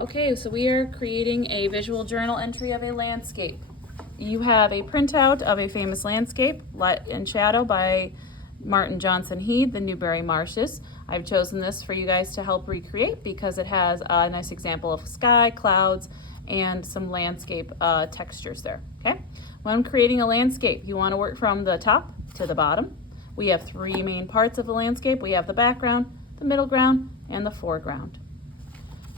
Okay, so we are creating a visual journal entry of a landscape. You have a printout of a famous landscape, Light and Shadow by Martin Johnson Head, the Newberry Marshes. I've chosen this for you guys to help recreate because it has a nice example of sky, clouds, and some landscape textures there, okay? When creating a landscape, you want to work from the top to the bottom. We have three main parts of the landscape. We have the background, the middle ground, and the foreground.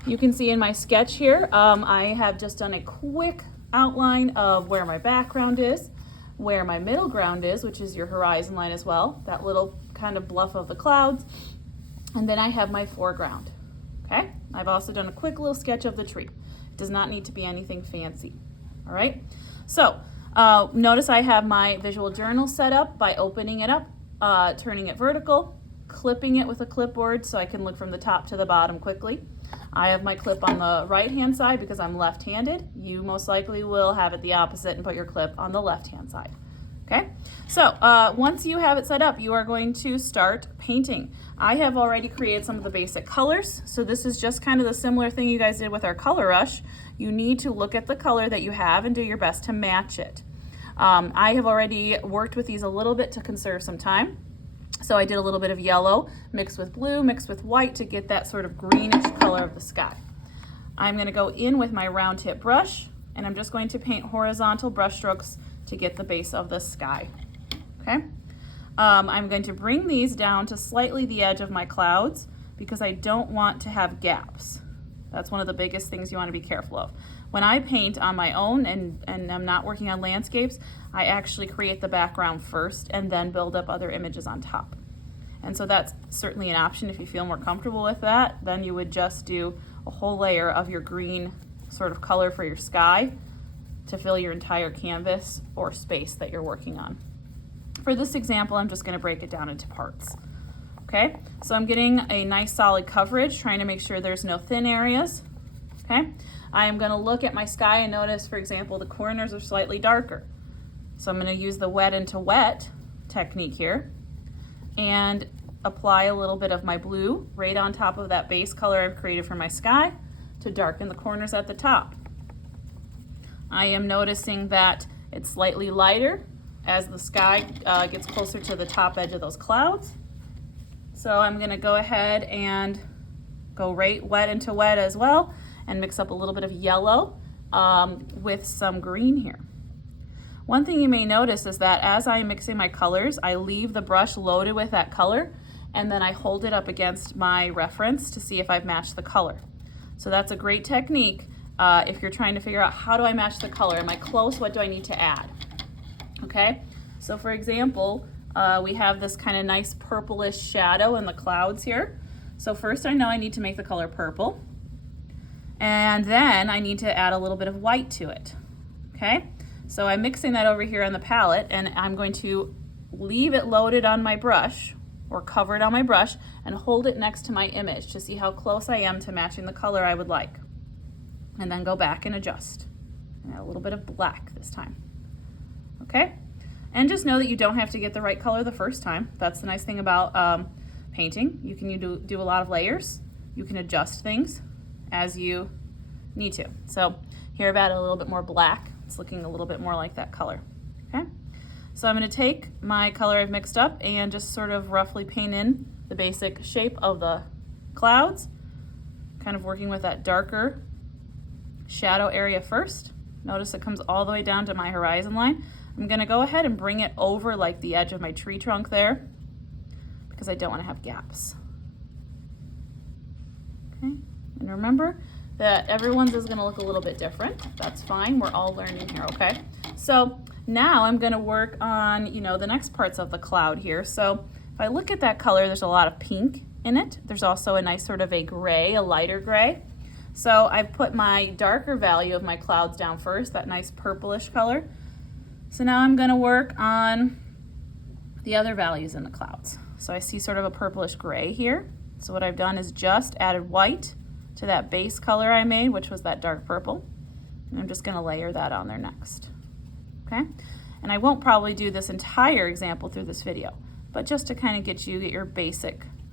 You can see in my sketch here, I have just done a quick outline of where my background is, where my middle ground is, which is your horizon line as well, that little kind of bluff of the clouds, and then I have my foreground, okay? I've also done a quick little sketch of the tree. It does not need to be anything fancy, all right? So notice I have my visual journal set up by opening it up, turning it vertical, clipping it with a clipboard so I can look from the top to the bottom quickly. I have my clip on the right-hand side because I'm left-handed. You most likely will have it the opposite and put your clip on the left-hand side. Okay, so once you have it set up, you are going to start painting. I have already created some of the basic colors, so this is just kind of the similar thing you guys did with our color rush. You need to look at the color that you have and do your best to match it. I have already worked with these a little bit to conserve some time. So I did a little bit of yellow mixed with blue, mixed with white to get that sort of greenish color of the sky. I'm going to go in with my round tip brush and I'm just going to paint horizontal brush strokes to get the base of the sky. Okay. I'm going to bring these down to slightly the edge of my clouds because I don't want to have gaps. That's one of the biggest things you want to be careful of. When I paint on my own and I'm not working on landscapes, I actually create the background first and then build up other images on top. And so that's certainly an option if you feel more comfortable with that. Then you would just do a whole layer of your green sort of color for your sky to fill your entire canvas or space that you're working on. For this example, I'm just going to break it down into parts. Okay, so I'm getting a nice solid coverage, trying to make sure there's no thin areas. Okay, I am going to look at my sky and notice, for example, the corners are slightly darker. So I'm going to use the wet into wet technique here and apply a little bit of my blue right on top of that base color I've created for my sky to darken the corners at the top. I am noticing that it's slightly lighter as the sky gets closer to the top edge of those clouds. So I'm going to go ahead and go right wet into wet as well and mix up a little bit of yellow with some green here. One thing you may notice is that as I'm mixing my colors, I leave the brush loaded with that color and then I hold it up against my reference to see if I've matched the color. So that's a great technique if you're trying to figure out how do I match the color? Am I close? What do I need to add? Okay, so for example, we have this kind of nice purplish shadow in the clouds here. So first I know I need to make the color purple. And then I need to add a little bit of white to it. Okay, so I'm mixing that over here on the palette and I'm going to leave it loaded on my brush or covered on my brush and hold it next to my image to see how close I am to matching the color I would like. And then go back and adjust. And add a little bit of black this time. Okay, and just know that you don't have to get the right color the first time. That's the nice thing about painting. You can do a lot of layers. You can adjust things as you need to. So here I've added a little bit more black. It's looking a little bit more like that color. Okay, so I'm going to take my color I've mixed up and just sort of roughly paint in the basic shape of the clouds, kind of working with that darker shadow area first. Notice it comes all the way down to my horizon line. I'm going to go ahead and bring it over like the edge of my tree trunk there because I don't want to have gaps. Okay, and remember that everyone's is going to look a little bit different. That's fine. We're all learning here, okay? So now I'm going to work on, the next parts of the cloud here. So if I look at that color, there's a lot of pink in it. There's also a nice sort of a gray, a lighter gray. So I've put my darker value of my clouds down first, that nice purplish color. So now I'm going to work on the other values in the clouds. So I see sort of a purplish gray here. So what I've done is just added white to that base color I made, which was that dark purple. And I'm just going to layer that on there next. Okay? And I won't probably do this entire example through this video, but just to kind of get your basic